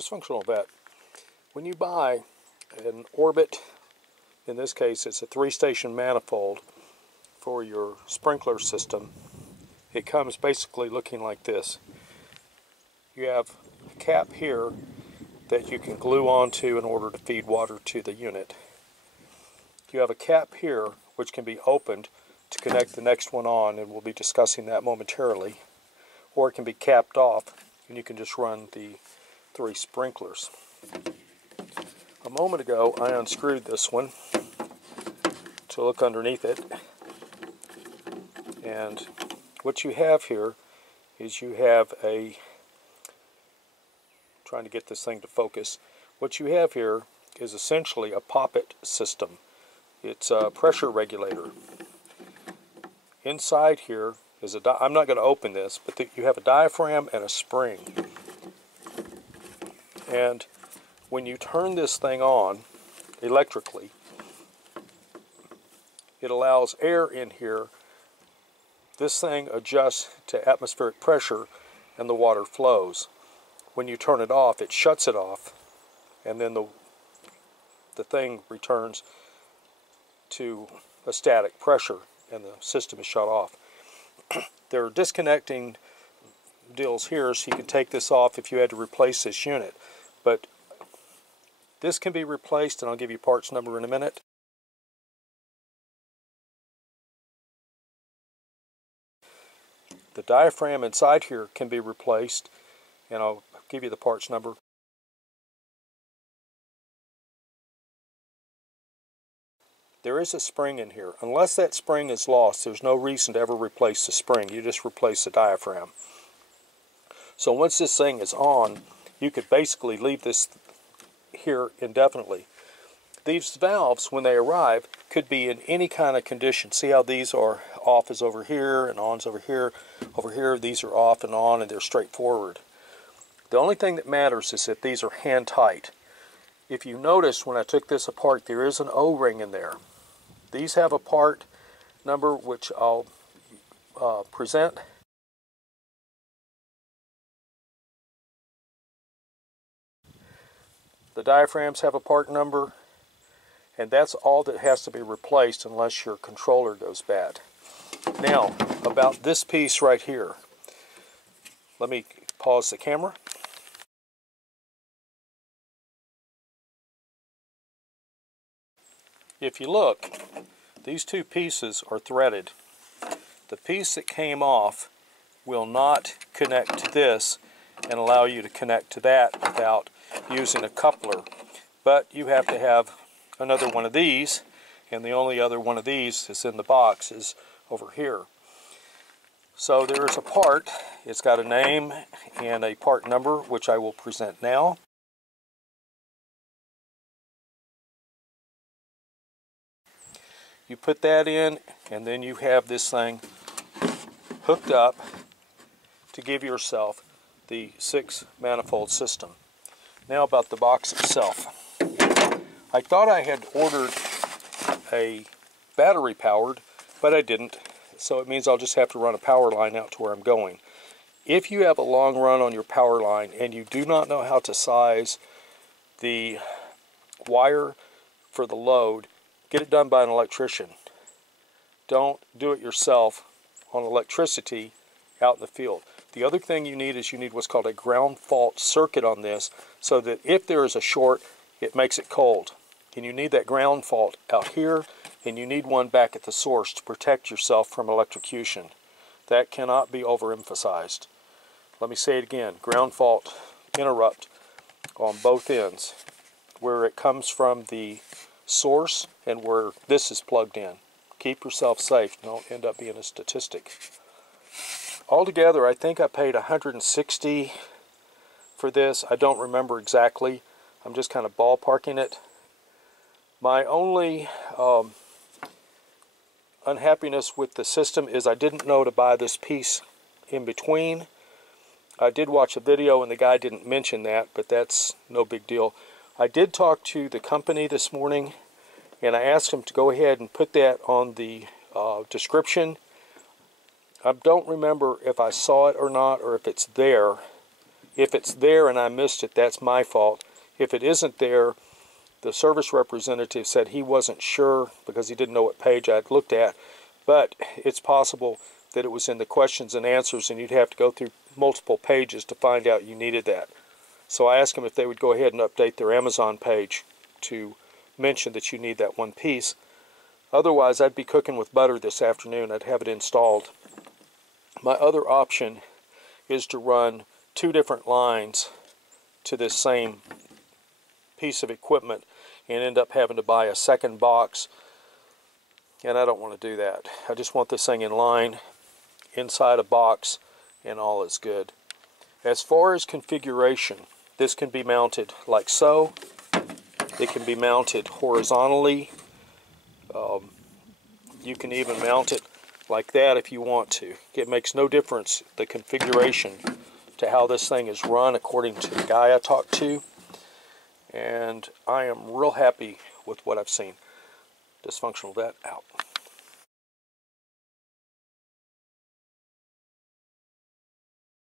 Dysfunctional vet. When you buy an Orbit, in this case it's a 3-station manifold for your sprinkler system, it comes basically looking like this. You have a cap here that you can glue onto in order to feed water to the unit. You have a cap here which can be opened to connect the next one on, and we'll be discussing that momentarily. Or it can be capped off and you can just run the 3 sprinklers. A moment ago I unscrewed this one to look underneath it, and what you have here is you have a, trying to get this thing to focus, what you have here is essentially a poppet system. It's a pressure regulator. Inside here is a, I'm not going to open this, but you have a diaphragm and a spring. And when you turn this thing on electrically, it allows air in here. This thing adjusts to atmospheric pressure and the water flows. When you turn it off, it shuts it off, and then the thing returns to a static pressure and the system is shut off. There are disconnecting deals here, so you can take this off if you had to replace this unit. But this can be replaced, and I'll give you parts number in a minute. The diaphragm inside here can be replaced, and I'll give you the parts number. There is a spring in here. Unless that spring is lost, there's no reason to ever replace the spring. You just replace the diaphragm. So once this thing is on, you could basically leave this here indefinitely. These valves, when they arrive, could be in any kind of condition. See how these are off is over here and on's over here. Over here, these are off and on, and they're straightforward. The only thing that matters is that these are hand tight. If you notice, when I took this apart, there is an O-ring in there. These have a part number which I'll present. The diaphragms have a part number, and that's all that has to be replaced unless your controller goes bad. Now, about this piece right here. Let me pause the camera. If you look, these two pieces are threaded. The piece that came off will not connect to this and allow you to connect to that without using a coupler. But you have to have another one of these, and the only other one of these is in the box is over here. So there is a part. It's got a name and a part number, which I will present now. You put that in, and then you have this thing hooked up to give yourself the 6 manifold system. Now about the box itself. I thought I had ordered a battery powered, but I didn't. So it means I'll just have to run a power line out to where I'm going. If you have a long run on your power line and you do not know how to size the wire for the load, get it done by an electrician. Don't do it yourself on electricity out in the field. The other thing you need is you need what's called a ground fault circuit on this, so that if there is a short, it makes it cold. And you need that ground fault out here, and you need one back at the source to protect yourself from electrocution. That cannot be overemphasized. Let me say it again. Ground fault interrupt on both ends, where it comes from the source and where this is plugged in. Keep yourself safe. Don't end up being a statistic. Altogether, I think I paid $160 for this. I don't remember exactly. I'm just kind of ballparking it. My only unhappiness with the system is I didn't know to buy this piece in between. I did watch a video and the guy didn't mention that, but that's no big deal. I did talk to the company this morning, and I asked them to go ahead and put that on the description. I don't remember if I saw it or not, or if it's there. If it's there and I missed it, that's my fault. If it isn't there, the service representative said he wasn't sure because he didn't know what page I'd looked at, but it's possible that it was in the questions and answers and you'd have to go through multiple pages to find out you needed that. So I asked them if they would go ahead and update their Amazon page to mention that you need that one piece. Otherwise, I'd be cooking with butter this afternoon. I'd have it installed. My other option is to run 2 different lines to this same piece of equipment and end up having to buy a second box, and I don't want to do that. I just want this thing in line inside a box and all is good. As far as configuration, this can be mounted like so. It can be mounted horizontally. You can even mount it like that if you want to. It makes no difference, the configuration, to how this thing is run according to the guy I talked to. And I am real happy with what I've seen. Dysfunctional vet out.